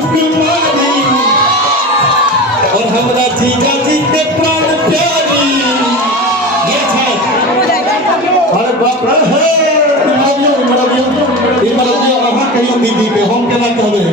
सुकुमारी और हमरा जीजा जी के प्राण प्यारी। ये छै अरे बाप रे हे इमरजियो अहाँ कहियो दीदी के हम केना कहबै